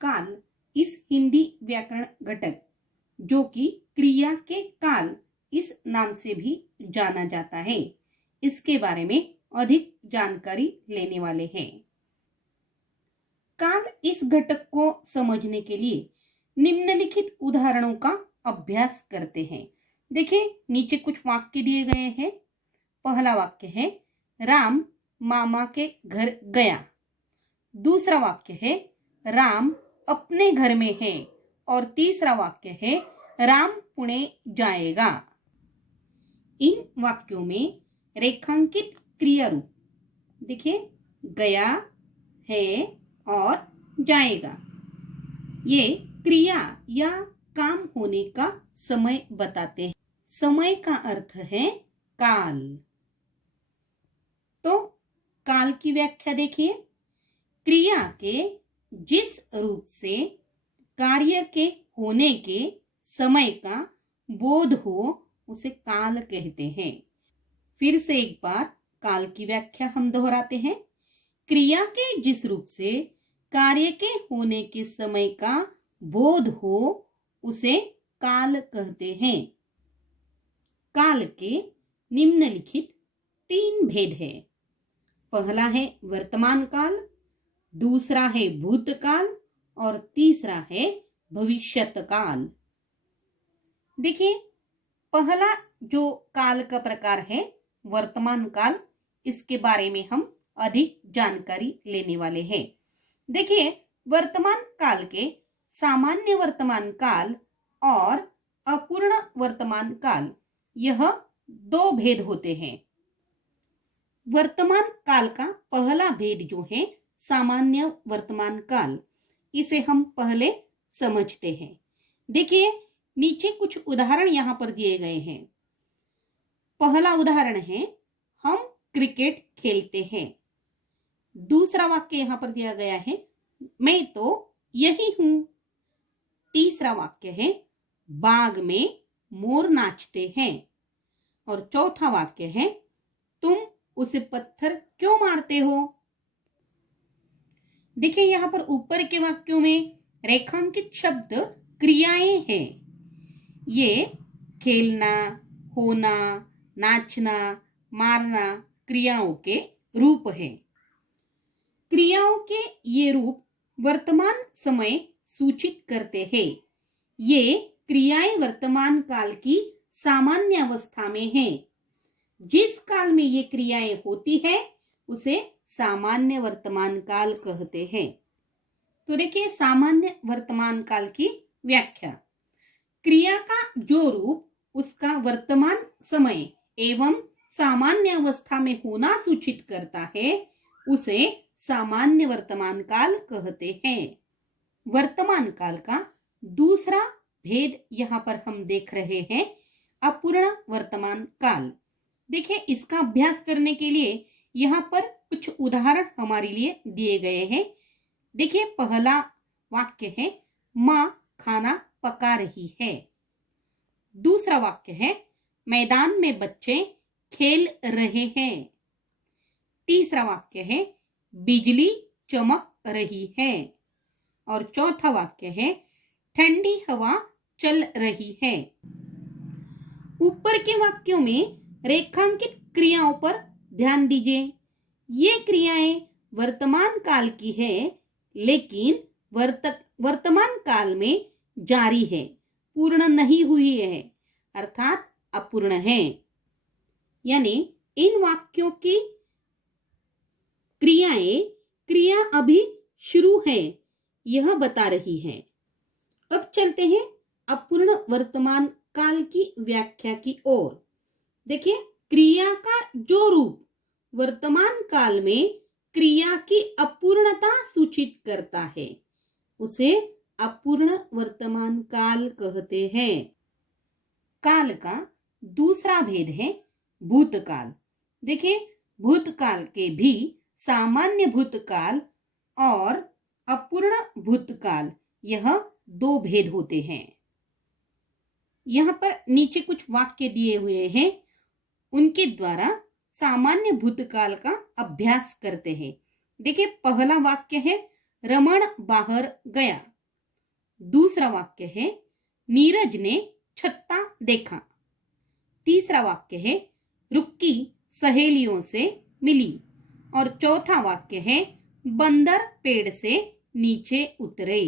काल इस हिंदी व्याकरण घटक जो कि क्रिया के काल इस नाम से भी जाना जाता है, इसके बारे में अधिक जानकारी लेने वाले हैं। काल इस घटक को समझने के लिए निम्नलिखित उदाहरणों का अभ्यास करते हैं। देखिए नीचे कुछ वाक्य दिए गए हैं। पहला वाक्य है राम मामा के घर गया। दूसरा वाक्य है राम अपने घर में है। और तीसरा वाक्य है राम पुणे जाएगा। इन वाक्यों में रेखांकित क्रिया रूप देखिए गया है और जाएगा, ये क्रिया या काम होने का समय बताते हैं। समय का अर्थ है काल। तो काल की व्याख्या देखिए, क्रिया के जिस रूप से कार्य के होने के समय का बोध हो उसे काल कहते हैं। फिर से एक बार काल की व्याख्या हम दोहराते हैं। क्रिया के जिस रूप से कार्य के होने के समय का बोध हो उसे काल कहते हैं। काल के निम्नलिखित 3 भेद है। पहला है वर्तमान काल, दूसरा है भूतकाल और तीसरा है भविष्यत काल। देखिए पहला जो काल का प्रकार है वर्तमान काल, इसके बारे में हम अधिक जानकारी लेने वाले हैं। देखिए वर्तमान काल के सामान्य वर्तमान काल और अपूर्ण वर्तमान काल, यह 2 भेद होते हैं। वर्तमान काल का पहला भेद जो है सामान्य वर्तमान काल, इसे हम पहले समझते हैं। देखिए नीचे कुछ उदाहरण यहाँ पर दिए गए हैं। पहला उदाहरण है हम क्रिकेट खेलते हैं। दूसरा वाक्य यहाँ पर दिया गया है मैं तो यही हूं। तीसरा वाक्य है बाग में मोर नाचते हैं। और चौथा वाक्य है तुम उसे पत्थर क्यों मारते हो। देखिए यहाँ पर ऊपर के वाक्यों में रेखांकित शब्द क्रियाएं हैं। ये खेलना, होना, नाचना, मारना क्रियाओं के रूप हैं। क्रियाओं के ये रूप वर्तमान समय सूचित करते हैं। ये क्रियाएं वर्तमान काल की सामान्य अवस्था में हैं। जिस काल में ये क्रियाएं होती है उसे सामान्य वर्तमान काल कहते हैं। तो देखिए सामान्य वर्तमान काल की व्याख्या, क्रिया का जो रूप उसका वर्तमान समय एवं सामान्य अवस्था में होना सूचित करता है उसे सामान्य वर्तमान काल कहते हैं। वर्तमान काल का दूसरा भेद यहाँ पर हम देख रहे हैं अपूर्ण वर्तमान काल। देखिए इसका अभ्यास करने के लिए यहाँ पर कुछ उदाहरण हमारे लिए दिए गए हैं। देखिए पहला वाक्य है माँ खाना पका रही है। दूसरा वाक्य है मैदान में बच्चे खेल रहे हैं। तीसरा वाक्य है बिजली चमक रही है। और चौथा वाक्य है ठंडी हवा चल रही है। ऊपर के वाक्यों में रेखांकित क्रियाओं पर ध्यान दीजिए। ये क्रियाएं वर्तमान काल की है लेकिन वर्तमान काल में जारी है, पूर्ण नहीं हुई है, अर्थात अपूर्ण है। यानी इन वाक्यों की क्रिया अभी शुरू है यह बता रही है। अब चलते हैं अपूर्ण वर्तमान काल की व्याख्या की ओर। देखिए क्रिया का जो रूप वर्तमान काल में क्रिया की अपूर्णता सूचित करता है उसे अपूर्ण वर्तमान काल कहते हैं। काल का दूसरा भेद है भूतकाल। देखिए भूतकाल के भी सामान्य भूतकाल और अपूर्ण भूतकाल, यह 2 भेद होते हैं। यहाँ पर नीचे कुछ वाक्य दिए हुए हैं, उनके द्वारा सामान्य भूतकाल का अभ्यास करते हैं। देखिए पहला वाक्य है रमण बाहर गया। दूसरा वाक्य है नीरज ने छत्ता देखा। तीसरा वाक्य है रुक्की सहेलियों से मिली। और चौथा वाक्य है बंदर पेड़ से नीचे उतरे।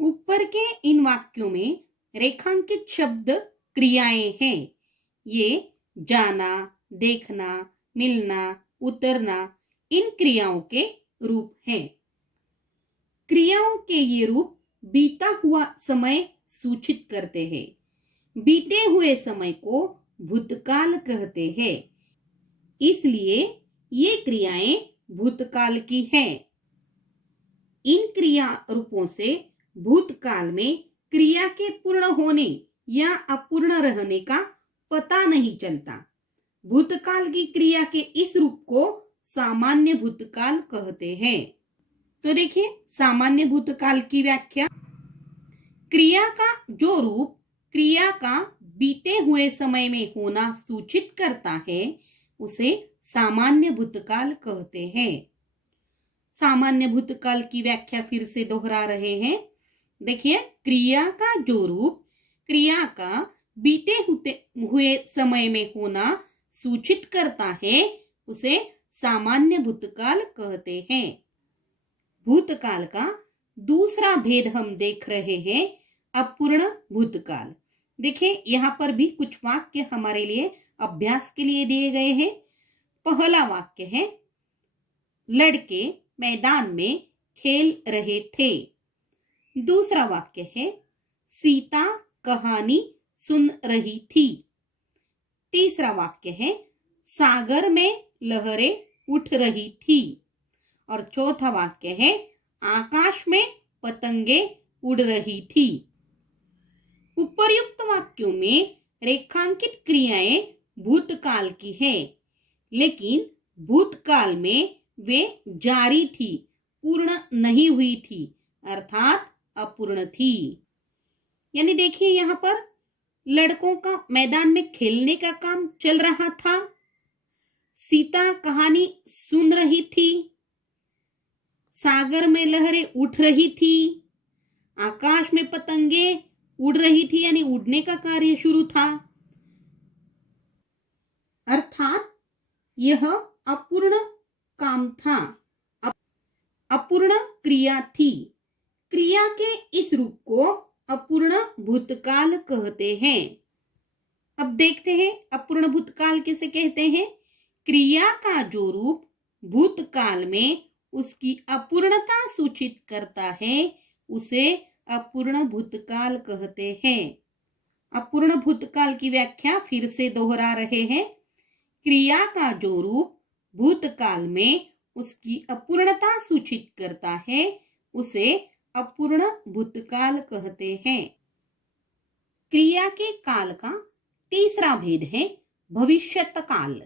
ऊपर के इन वाक्यों में रेखांकित शब्द क्रियाएं हैं। ये जाना, देखना, मिलना, उतरना इन क्रियाओं के रूप हैं। क्रियाओं के ये रूप बीता हुआ समय सूचित करते हैं। बीते हुए समय को भूतकाल कहते हैं, इसलिए ये क्रियाएं भूतकाल की हैं। इन क्रिया रूपों से भूतकाल में क्रिया के पूर्ण होने या अपूर्ण रहने का पता नहीं चलता। भूतकाल की क्रिया के इस रूप को सामान्य भूतकाल कहते हैं। तो देखिए सामान्य भूतकाल की व्याख्या। क्रिया का जो रूप क्रिया का बीते हुए समय में होना सूचित करता है उसे सामान्य भूतकाल कहते हैं। सामान्य भूतकाल की व्याख्या फिर से दोहरा रहे हैं। देखिए क्रिया का जो रूप क्रिया का बीते हुए समय में होना सूचित करता है उसे सामान्य भूतकाल कहते हैं। भूतकाल का दूसरा भेद हम देख रहे हैं अपूर्ण भूतकाल। देखिए यहाँ पर भी कुछ वाक्य हमारे लिए अभ्यास के लिए दिए गए हैं। पहला वाक्य है लड़के मैदान में खेल रहे थे। दूसरा वाक्य है सीता कहानी सुन रही थी। तीसरा वाक्य है सागर में लहरें उठ रही थी। और चौथा वाक्य है आकाश में पतंगे उड़ रही थी। उपर्युक्त वाक्यों में रेखांकित क्रियाएं भूतकाल की हैं, लेकिन भूतकाल में वे जारी थी, पूर्ण नहीं हुई थी, अर्थात अपूर्ण थी। यानी देखिए यहाँ पर लड़कों का मैदान में खेलने का काम चल रहा था, सीता कहानी सुन रही थी, सागर में लहरें उठ रही थी, आकाश में पतंगे उड़ रही थी, यानी उड़ने का कार्य शुरू था, अर्थात यह अपूर्ण काम था, अपूर्ण क्रिया थी। क्रिया के इस रूप को अपूर्ण भूतकाल कहते हैं। अब देखते हैं अपूर्ण भूतकाल किसे कहते हैं। क्रिया का जो रूप भूतकाल में उसकी अपूर्णता सूचित करता है उसे अपूर्ण भूतकाल कहते हैं। अपूर्ण भूतकाल की व्याख्या फिर से दोहरा रहे हैं। क्रिया का जो रूप भूतकाल में उसकी अपूर्णता सूचित करता है उसे अपूर्ण भूतकाल कहते हैं। क्रिया के काल का तीसरा भेद है भविष्यत काल।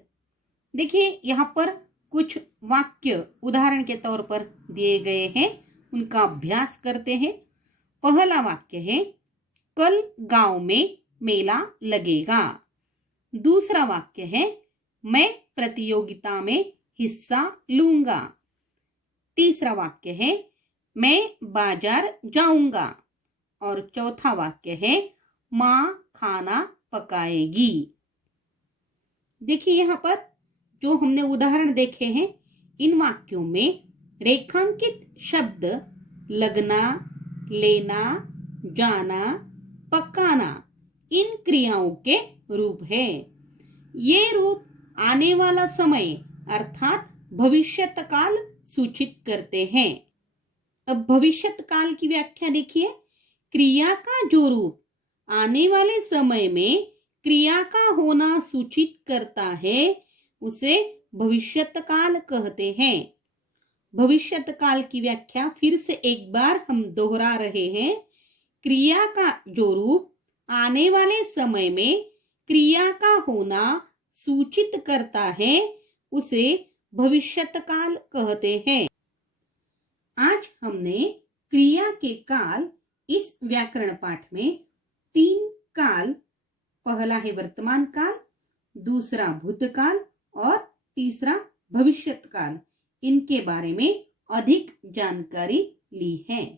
देखिए यहाँ पर कुछ वाक्य उदाहरण के तौर पर दिए गए हैं, उनका अभ्यास करते हैं। पहला वाक्य है कल गांव में मेला लगेगा। दूसरा वाक्य है मैं प्रतियोगिता में हिस्सा लूंगा। तीसरा वाक्य है मैं बाजार जाऊंगा। और चौथा वाक्य है माँ खाना पकाएगी। देखिए यहाँ पर जो हमने उदाहरण देखे हैं, इन वाक्यों में रेखांकित शब्द लगना, लेना, जाना, पकाना इन क्रियाओं के रूप है। ये रूप आने वाला समय अर्थात भविष्यत काल सूचित करते हैं। अब भविष्यत काल की व्याख्या देखिए। क्रिया का जो रूप आने वाले समय में क्रिया का होना सूचित करता है उसे भविष्यत काल कहते हैं। भविष्यत काल की व्याख्या फिर से एक बार हम दोहरा रहे हैं। क्रिया का जो रूप आने वाले समय में क्रिया का होना सूचित करता है उसे भविष्यत काल कहते हैं। आज हमने क्रिया के काल इस व्याकरण पाठ में 3 काल, पहला है वर्तमान काल, दूसरा भूतकाल और तीसरा भविष्यत काल, इनके बारे में अधिक जानकारी ली है।